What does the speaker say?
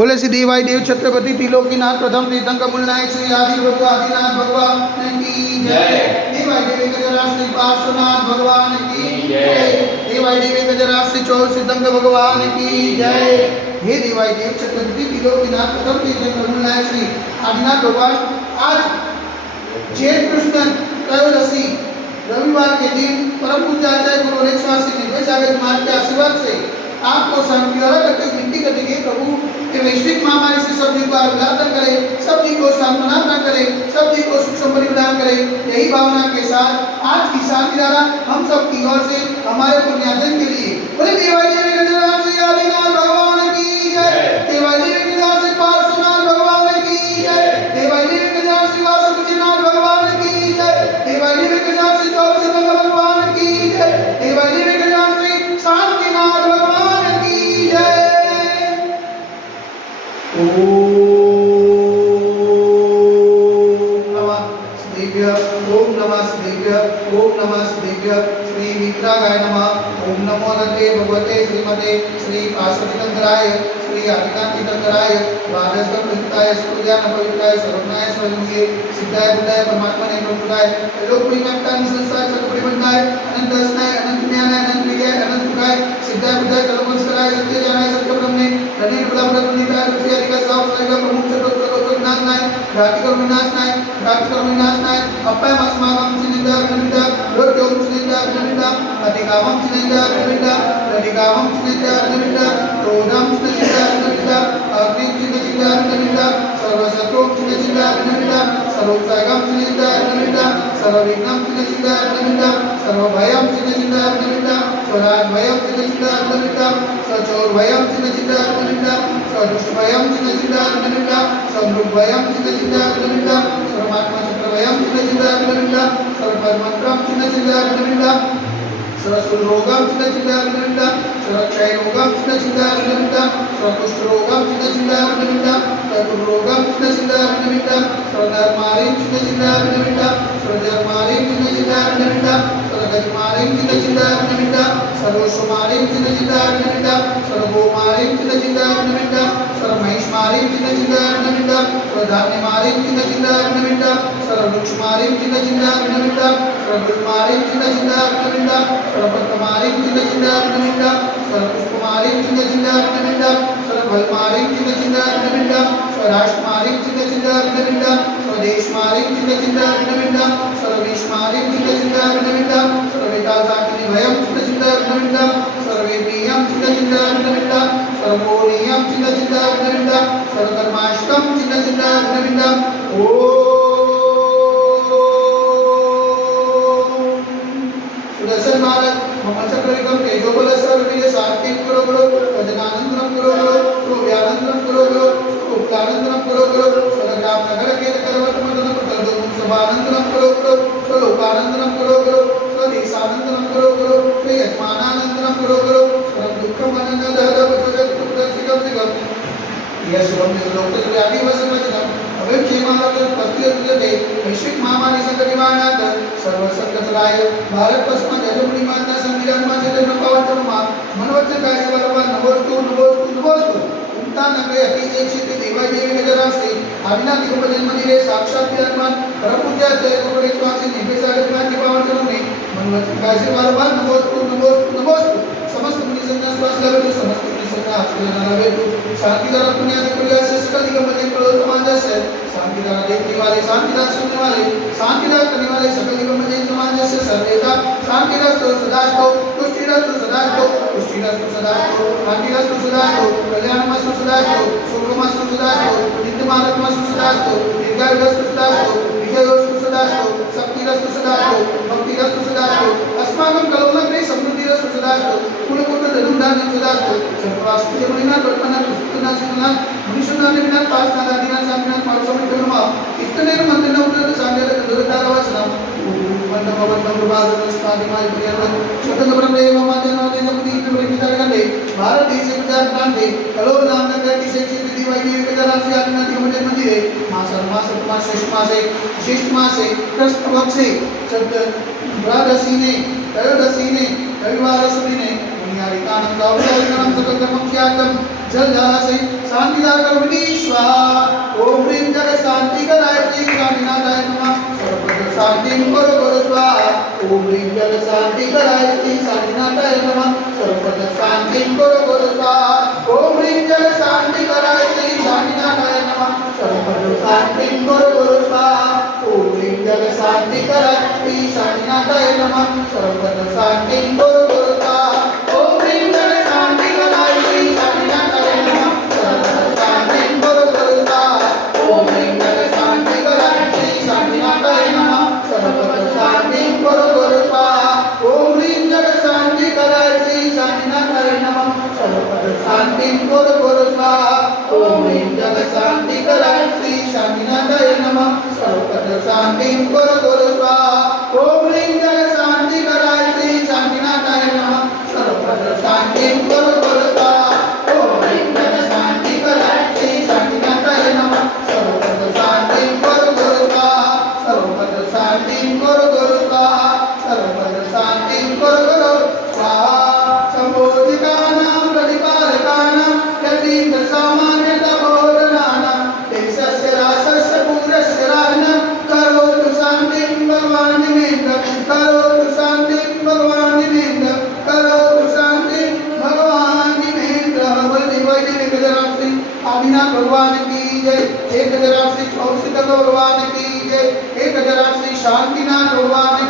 बोले श्री देवाई देव छत्रपति त्रिलोकीनाथ प्रथम तीर्थंकर मूलनायक श्री आदि प्रभु आदिनाथ भगवान की जय। देवाई देवी गजरा श्री पार्श्वनाथ भगवान की जय। देवाई देवी गजरा श्री चौर सिद्धंकर भगवान की जय। हे देवाई देव छत्रपति त्रिलोकीनाथ प्रथम तीर्थंकर मूलनायक श्री आदिनाथ भगवान, आज जेठ कृष्ण त्रयोदशी रविवार के दिन परम पूज्य आचार्य गुरु अनेक स्वामी निर्भय सागर महाराज के आशीर्वाद से आपको शांतिदारा करते हुए विनती करते हैं, प्रभु ये वैश्विक महामारी से सब जी को आरोग्य करे, सब जी को सांत्वना प्रदान करे, सब जी को सुख समृद्धि प्रदान करे। यही भावना के साथ आज की शांतिदारा हम सब की ओर से हमारे पुण्यार्जन के लिए बोले देवाई देवी गजरा श्री आदिनाथ भगवान की जय। देवाई देवी गजरा श्री पार्श्वनाथ भगवान की जय। देवाई देवी गजरा श्री वासुदेवनाथ भगवान की जय। देवाई देवी गजरा श्री चौरसिद्धंकर भगवान की जय। देवाई देवी गजरा श्री शांतिनाथ भगवान की जय। ओम नमः शिवाय, ओम नमः शिवाय। श्री विद्रागाय नमः। ओम नमो भगवते श्रीमते श्री पार्श्वतीतंकराय श्री आदिकांतितंकराय द्वादशकल्पयुक्ताय स्फुर्ज्ञान पवित्राय सर्वज्ञाय सर्वज्ञे सिद्धाय बुद्धाय परमात्मने प्रभुताय लोकप्रियकांतानि संसार चक्रपरिबंधाय अनंत अस्नाय अनंत ज्ञानाय अनंत विजय अनंत सुखाय सिद्धाय बुद्धाय कल्पवंशकाय सत्य जानाय सत्य ब्रह्मणे धनी प्रदाय पुनीताय ऋषि अधिका साव साइका प्रमुख चतुर्थ ज्ञान नाय घाति कर्म विनाश नाय अपाय अस्माकं चिन्ता विनिता लोक्यों चिन्ता विनिता अधिकामं चिन्ता विनिता अधिकामं चिन्ता विनिता क्रोधं चिन्ता विनिता अग्निं चिन्ता विनिता सर्वशत्रुं चिन्ता विनिता सर्वोत्साहं चिन्ता विनिता सर्वविघ्नं चिन्ता विनिता सर्वभयं चिन्ता विनिता स्वराज्यभयं चिन्ता विनिता सचोरभयं चिन्ता विनिता सदुष्टभयं चिन्ता विनिता समृद्धभयं चिन्ता विनिता सर्वात्मचक्रभयं चिन्ता विनिता सर्वपरमंत्रं चिन्ता विनिता सर्वसुरोगं चिन्ता विनिता सर्वक्षयरोगं चिन्ता विनिता सर्वकुष्ठरोगं चिन्ता विनिता सर्वरोगं चिन्ता विनिता सर्वनरमारिं चिन्ता विनिता सर्वजरमारिं चिन्ता विनिता सर्वगजमारिं चिन्ता विनिता सर्वोषमारिं चिन्ता विनिता सर्वगोमारिं चिन्ता विनिता सर्वमहिषमारिं चिन्ता विनिता सर्वधान्यमारिं चिन्ता विनिता सर्ववृक्षमारिं चिन्ता विनिता सर्वफुलमारिं चिन्ता विनिता सर्वपत्रमारिं चिन्ता विनिता सर्वपुष्पमारिं चिन्ता विनिता सर्वफलमारिं चिन्ता विनिता स्वराष्ट्रमारिं चिन्ता विनिता स्वदेशमारिं चिन्ता विनिता सर्वविश्वमारिं चिन्ता विनिता सर्वेतासाकिनीभयं चिन्ता विनिता सर्वेन्द्रियं चिन्ता विनिता सर्वोनियं चिन्ता विनिता सर्वकर्माष्टं चिन्ता विनिता। सुदर्शन महाराज ममचक्रविक्रम तेजोबलस्वर विजय सात्विक करो करो भजनानंदनम करो करो प्रोव्यानंदनम करो करो उपलानंदनम करो करो सदग्राम नगर के करवटमंडलम प्रदोम सभानंदनम करो करो स्वलोकानंदनम करो करो स्वदेशानंदनम करो करो स्वयजमानानंदनम करो करो सर्व दुःखम अनंदहरव जगत्पुत्रसिकम सिकम यह सुरम लोक व्याधि वसवचनम अवयव क्षेमालक पस्तियते वैश्विक महामारी संकट निवारणार्थ सर्व संकटराय भारत पश्चिम जजमुनि माता संविधान मा चैतन्य पावन मा मनोवचन कार्य बलवा नमोस्तु नमोस्तु नमोस्तु उमता नगरे अतिशय क्षेत्र देवाई देवी गजरा से आदिनाथ दिगंबर जन्म मंदिर साक्षात विराजमान परम पूज्य आचार्य गुरु अनेक स्वामी निर्भय सागर महाराज के पावन चरणों में मनोवचन कार्य बलवा नमोस्तु नमोस्तु नमोस्तु समस्त मुनि संगण स्वास लगे समस्त मुनि संगण आचरण लगे शांतिदारा पुण्यादि प्रयास से सकल दिगंबर जन प्रदो समाज से शांतिदारा देखने वाले शांतिदार सुनने वाले शांतिदार करने वाले सकल दिगंबर जन समाज से सर्वेदा शांतिदार सदास्तो पुष्टिदार सदास्तो पुष्टिदार सदास्तो शांतिदार सदास्तो कल्याणमस्तु सदास्तो सुखमस्तु सदास्तो नित्यमानकमस्तु सदास्तो दीर्घायुरस्तु सदास्तो विजयोस्तु सदास्तो शक्तिरस्तु सदास्तो भक्तिरस्तु सदास्तो अस्माकं कलौनग्रे समृद्धिरस्तु सदास्तो कुलकुल धनुर्धान्यं सदास्तो सर्ववास्तु जमुनिना पद्मना पुस्तकना सिद्धना मुनिषुना निविना पासना दादिना सामिना पारसमितरमा इतनेर मंदिरना उन्नत सांगेत दुरतारवचनम वंदम वंदम प्रभात स्नादिमाय प्रियवत स्वतंत्र ब्रह्मदेव माध्यनो देशपति विपरीतारगंडे भारत देश प्रचार प्रांते कलो नाम नगर की से चित्त दिवाई देवी के दरार से आदिनाथ मंदिर मंदिरे मास श्रेष्ठ मासे कृष्ण पक्ष से द्वादशी ने त्रयोदशी ने रविवार सुदिने पुण्यारिकानं सावधारिकानं सकलकर्मं त्यागं जल जलाशय शांतिदायक कर्मणि स्वाहा ओम ह्रीं जग शांति कराय श्री शांतिनाथाय नमः सर्वत्र शांतिं करो करो स्वाहा ओम ह्रीं जग शांति कराय श्री शांतिनाथाय नमः सर्वत्र शांतिं करो करो स्वाहा ओम ह्रीं जग शांति कराय श्री शांतिनाथाय नमः सर्वत्र शांतिं करो करो स्वाहा ओम ह्रीं जग शांति कराय श्री शांतिनाथाय नमः सर्वत्र शांतिं करो करो स्वाहा ओम ह्रीं जग शांति कराय श्री शांतिनाथाय नमः सर्वत्र शांतिं करो करो स्वाहा ओम ह्रीं जग शांति कराय श्री शांतिनाथाय नमः सर्वत्र शांतिं करो करो स्वाहा ओम ह्रीं जग शांति कराय श्री शांतिनाथाय नमः सर्वत्र शांतिं करो करो स्वाहा ओम ह्रीं जग शांति कराय श्री शांतिनाथाय नमः सर्वत्र शांतिं करो करो स्वाहा ओम ह्रीं जग शांति कराय श्री शांतिनाथाय नमः सर्वत्र शांतिं करो करो स्वाहा ओम ह्रीं जग शांति कराय श्री शांतिनाथाय नमः सर्वत्र शांतिं करो करो स्वाहा सर्वत्र शांतिं करो करो स्वाहा सर्वत्र शांतिं करो करो स्वाहा संबोधिकानां प्रतिपालकानां यतीन्द्र सामान्यतमोदनानां देशस्य राष्ट्रस्य पूरस्य राजनं करोतु शान्तिं भगवान् निमेन्द्र करोतु शान्तिं भगवान् निमेन्द्र करोतु शान्तिं भगवान् निमेन्द्र बोलिए वैदिक 1000 श्री आदिनाथ भगवान की जय 1000 श्री कौशिक भगवान की जय 1000 श्री शांतिनाथ भगवान